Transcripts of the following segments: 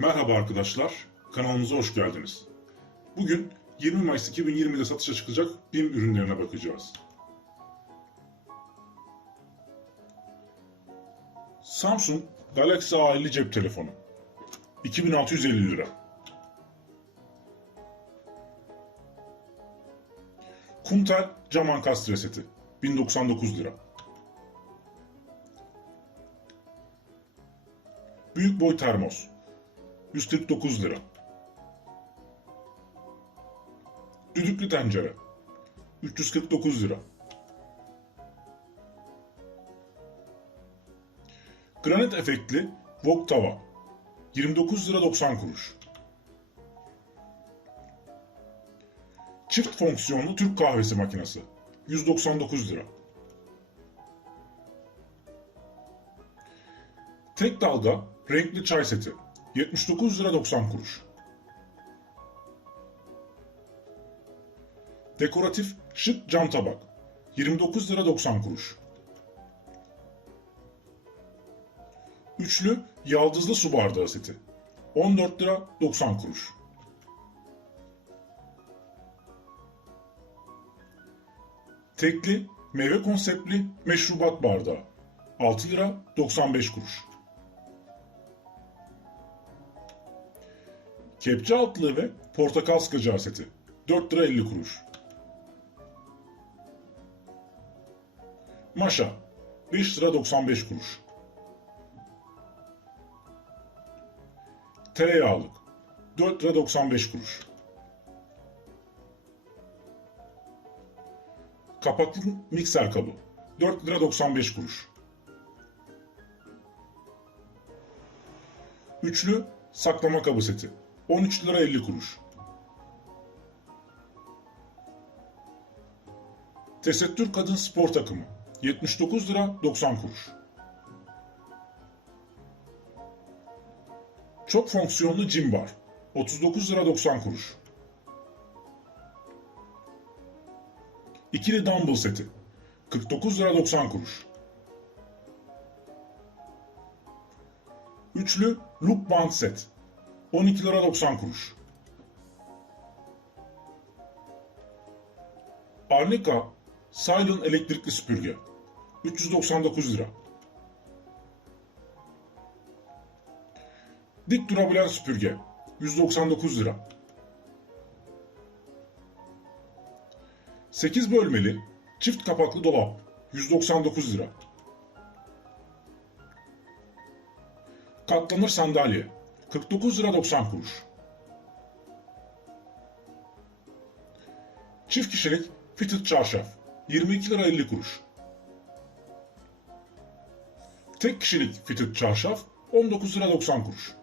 Merhaba arkadaşlar, kanalımıza hoş geldiniz. Bugün 20 Mayıs 2020'de satışa çıkacak BİM ürünlerine bakacağız. Samsung Galaxy A50 cep telefonu 2650 lira. Kumtel cam ankastre seti 1099 lira. Büyük boy termos 149 lira. Düdüklü tencere 349 lira. Granit efektli wok tava 29 lira 90 kuruş. Çift fonksiyonlu Türk kahvesi makinesi 199 lira. Tek dalga renkli çay seti 79 lira 90 kuruş. Dekoratif şık cam tabak 29 lira 90 kuruş. Üçlü yaldızlı su bardağı seti 14 lira 90 kuruş. Tekli meyve konseptli meşrubat bardağı 6 lira 95 kuruş. Kepçe altlığı ve portakal sıkacağı seti 4 lira 50 kuruş. Maşa 5 lira 95 kuruş. Tereyağlık 4 lira 95 kuruş. Kapaklı mikser kabı 4 lira 95 kuruş. Üçlü saklama kabı seti 13 lira 50 kuruş. Tesettür kadın spor takımı 79 lira 90 kuruş. Çok fonksiyonlu cim bar 39 lira 90 kuruş. İkili dumbbell seti 49 lira 90 kuruş. Üçlü loop band set 12 lira 90 kuruş. Arnica Silent elektrikli süpürge 399 lira. Dik durabilen süpürge 199 lira. 8 bölmeli çift kapaklı dolap 199 lira. Katlanır sandalye 49 lira 90 kuruş. Çift kişilik fitted çarşaf 22 lira 50 kuruş. Tek kişilik fitted çarşaf 19 lira 90 kuruş.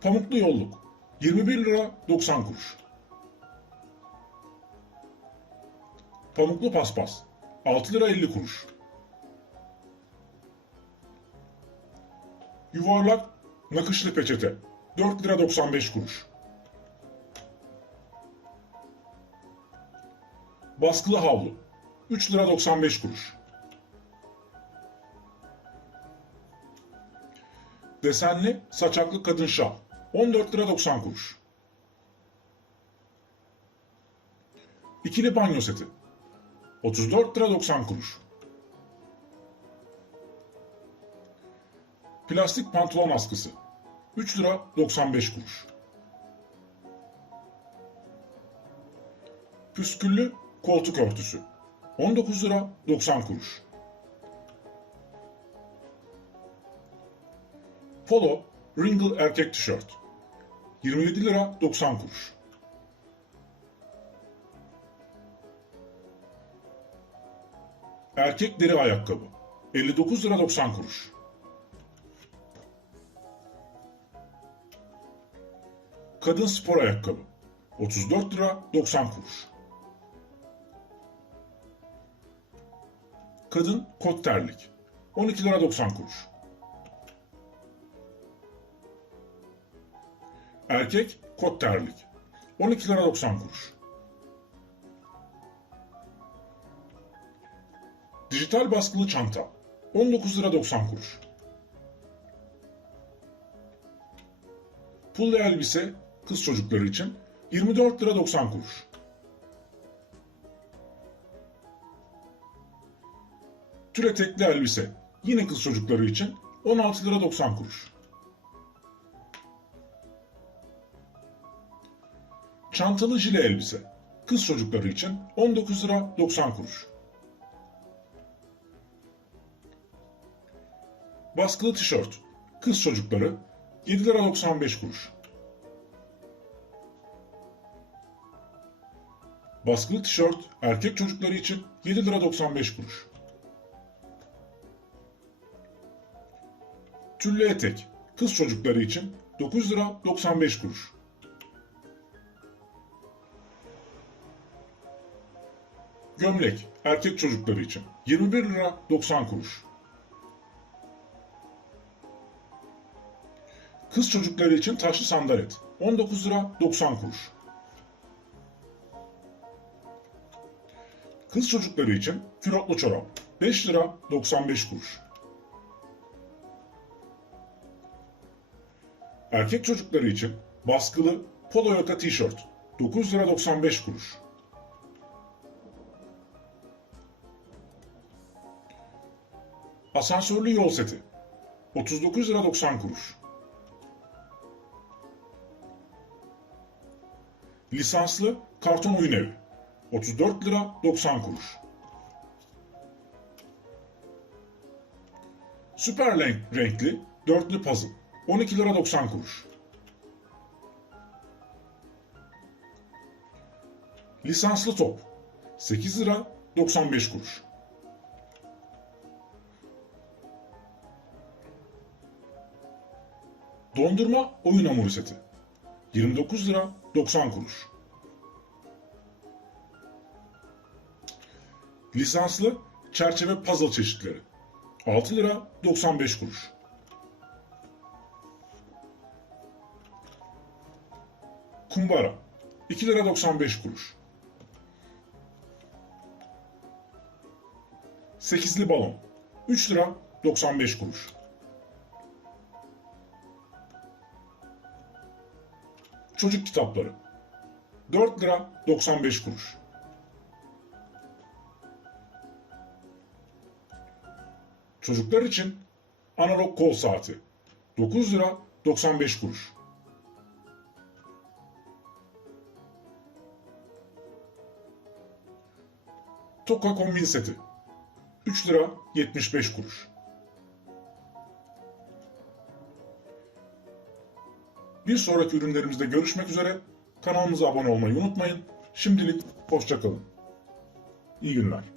Pamuklu yolluk 21 lira 90 kuruş. Pamuklu paspas 6 lira 50 kuruş. Yuvarlak nakışlı peçete 4 lira 95 kuruş. Baskılı havlu 3 lira 95 kuruş. Desenli saçaklı kadın şal 14 lira 90 kuruş. İkili banyo seti 34 lira 90 kuruş. Plastik pantolon askısı 3 lira 95 kuruş. Püsküllü koltuk örtüsü 19 lira 90 kuruş. Polo Wrinkle erkek tişört 27 lira 90 kuruş. Erkek deri ayakkabı 59 lira 90 kuruş. Kadın spor ayakkabı. 34 lira 90 kuruş. Kadın kot terlik. 12 lira 90 kuruş. Erkek kot terlik. 12 lira 90 kuruş. Dijital baskılı çanta. 19 lira 90 kuruş. Pullu elbise kız çocukları için 24 lira 90 kuruş. Tül etekli elbise yine kız çocukları için 16 lira 90 kuruş. Çantalı jile elbise kız çocukları için 19 lira 90 kuruş. Baskılı tişört kız çocukları 7 lira 95 kuruş. Baskılı tişört erkek çocukları için 7 lira 95 kuruş. Tüllü etek kız çocukları için 9 lira 95 kuruş. Gömlek erkek çocukları için 21 lira 90 kuruş. Kız çocukları için taşlı sandalet 19 lira 90 kuruş. Kız çocukları için külotlu çorap 5 lira 95 kuruş. Erkek çocukları için baskılı polo yaka tişört 9 lira 95 kuruş. Asansörlü yol seti 39 lira 90 kuruş. Lisanslı karton oyun evi 34 lira 90 kuruş. Süper renk, renkli dörtlü puzzle 12 lira 90 kuruş. Lisanslı top 8 lira 95 kuruş. Dondurma oyun hamuru seti 29 lira 90 kuruş. Lisanslı çerçeve puzzle çeşitleri 6 lira 95 kuruş. Kumbara 2 lira 95 kuruş. Sekizli balon 3 lira 95 kuruş. Çocuk kitapları 4 lira 95 kuruş. Çocuklar için analog kol saati 9 lira 95 kuruş. Toka kombin seti 3 lira 75 kuruş. Bir sonraki ürünlerimizde görüşmek üzere. Kanalımıza abone olmayı unutmayın. Şimdilik hoşçakalın. İyi günler.